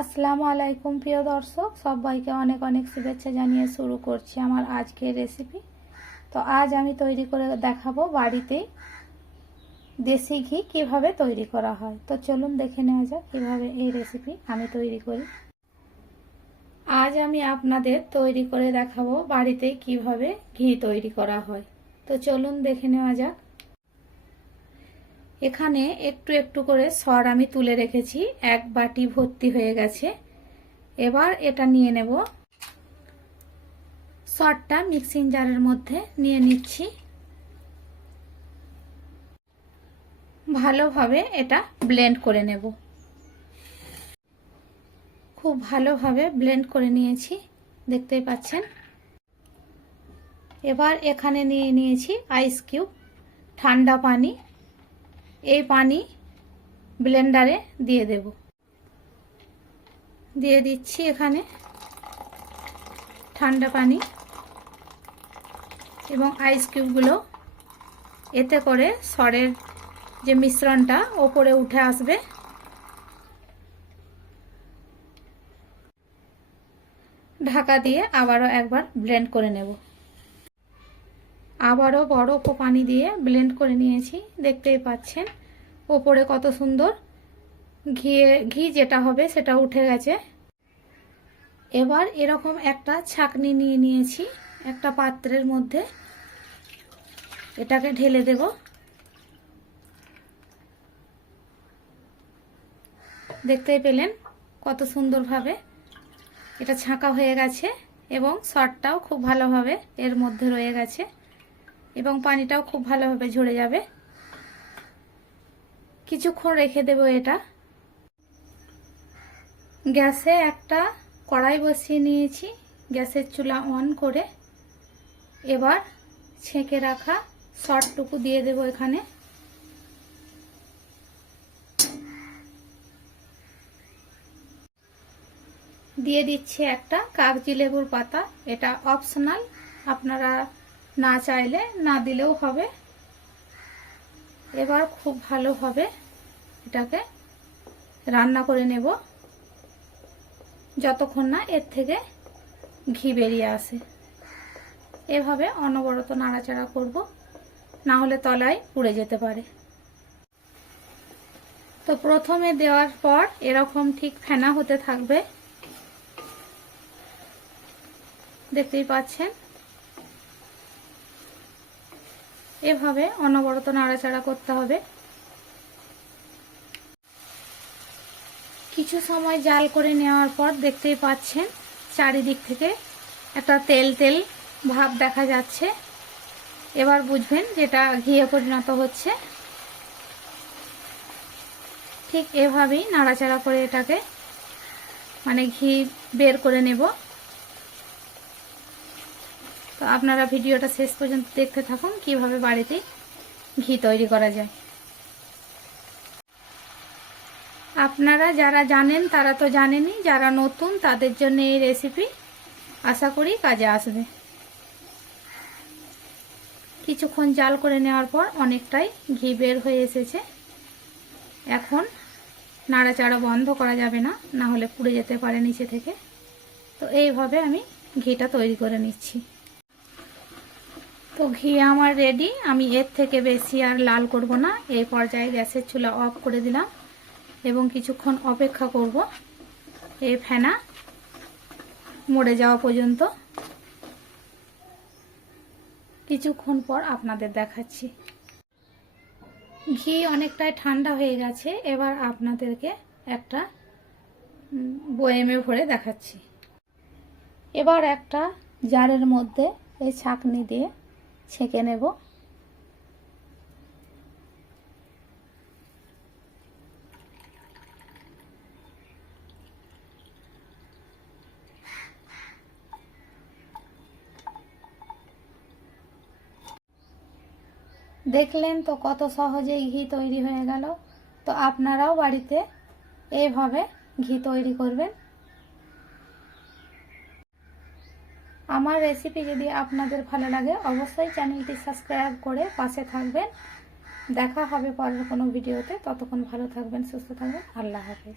আসসালামু আলাইকুম প্রিয় দর্শক, সবাইকে অনেক অনেক শুভেচ্ছা জানিয়ে শুরু করছি আমার আজকের রেসিপি। তো আজ আমি তৈরি করে দেখাবো বাড়িতেই দেশি ঘি কিভাবে তৈরি করা হয়। তো চলুন দেখে নেওয়া যাক কিভাবে এই রেসিপি আমি তৈরি করি। আজ আমি আপনাদের তৈরি করে দেখাবো বাড়িতেই কিভাবে ঘি তৈরি করা হয়। তো চলুন দেখে নেওয়া যাক। এখানে একটু একটু করে সর আমি তুলে রেখেছি, এক বাটি ভর্তি হয়ে গেছে। এবার এটা নিয়ে নেব, সরটা মিক্সিং জারের মধ্যে নিয়ে নিচ্ছি। ভালোভাবে এটা ব্লেন্ড করে নেব। খুব ভালোভাবে ব্লেন্ড করে নিয়েছি, দেখতেই পাচ্ছেন। এবার এখানে নিয়ে নিয়েছি আইস কিউব, ঠান্ডা পানি। এই পানি ব্লেন্ডারে দিয়ে দেব। দিয়ে দিচ্ছি এখানে ঠান্ডা পানি এবং আইস কিউবগুলো। এতে করে সরের যে মিশ্রণটা ওপরে উঠে আসবে। ঢাকা দিয়ে আবারও একবার ব্লেন্ড করে নেব। আবারও বরফ ও পানি দিয়ে ব্লেন্ড করে নিয়েছি, দেখতেই পাচ্ছেন ওপরে কত সুন্দর ঘি যেটা হবে সেটা উঠে গেছে। এবার এরকম একটা ছাঁকনি নিয়ে নিয়েছি, একটা পাত্রের মধ্যে এটাকে ঢেলে দেব। দেখতেই পেলেন কত সুন্দরভাবে এটা ছাঁকা হয়ে গেছে এবং সরটাও খুব ভালোভাবে এর মধ্যে রয়ে গেছে এবং পানিটাও খুব ভালোভাবে ঝরে যাবে। কিছুক্ষণ রেখে দেব এটা। গ্যাসে একটা কড়াই বসিয়ে নিয়েছি, গ্যাসের চুলা অন করে এবার ছেঁকে রাখা সরটুকু দিয়ে দেব এখানে। দিয়ে দিচ্ছি একটা কাগজি লেবুর পাতা, এটা অপশনাল, আপনারা না চাইলে না দিলেও হবে। এবার খুব ভালোভাবে এটাকে রান্না করে নেব যতক্ষণ না এর থেকে ঘি বেরিয়ে আসে। এভাবে অনবরত নাড়াচাড়া করব, না হলে তলায় পুড়ে যেতে পারে। তো প্রথমে দেওয়ার পর এরকম ঠিক ফেনা হতে থাকবে, দেখতেই পাচ্ছেন। এভাবে অনবরত নাড়াচাড়া করতে হবে। কিছু সময় জাল করে নেওয়ার পর দেখতেই পাচ্ছেন চারিদিক থেকে একটা তেল তেল ভাব দেখা যাচ্ছে। এবার বুঝবেন যেটা ঘিয়ে পরিণত হচ্ছে। ঠিক এভাবেই নাড়াচাড়া করে এটাকে ঘি বের করে নেব। তো আপনারা ভিডিওটা শেষ পর্যন্ত দেখতে থাকুন কিভাবে বাড়িতে ঘি তৈরি করা যায়। আপনারা যারা জানেন তারা তো জানেনই, যারা নতুন তাদের জন্য এই রেসিপি আশা করি কাজে আসবে। কিছুক্ষণ জাল করে নেওয়ার পর অনেকটাই ঘি বের হয়ে এসেছে। এখন নাড়াচাড়া বন্ধ করা যাবে না, না হলে পুড়ে যেতে পারে নিচে থেকে। তো এইভাবে আমি ঘিটা তৈরি করে নিচ্ছি। তো ঘি আমার রেডি। আমি এর থেকে বেশি আর লাল করব না। এই পর্যায়ে গ্যাসের চুলা অফ করে দিলাম এবং কিছুক্ষণ অপেক্ষা করব এই ফেনা মরে যাওয়া পর্যন্ত। কিছুক্ষণ পর আপনাদের দেখাচ্ছি। ঘি অনেকটাই ঠান্ডা হয়ে গেছে। এবার আপনাদেরকে একটা বয়েমে ভরে দেখাচ্ছি। এবার একটা জারের মধ্যে এই ছাঁকনি দিয়ে ছেঁকে নেব। দেখলেন তো কত সহজেই ঘি তৈরি হয়ে গেল। তো আপনারাও বাড়িতে এইভাবে ঘি তৈরি করবেন। আমার রেসিপি যদি আপনাদের ভালো লাগে অবশ্যই চ্যানেলটি সাবস্ক্রাইব করে পাশে থাকবেন। দেখা হবে পরের কোনো ভিডিওতে। ততক্ষণ ভালো থাকবেন, সুস্থ থাকবেন। আল্লাহ হাফেজ।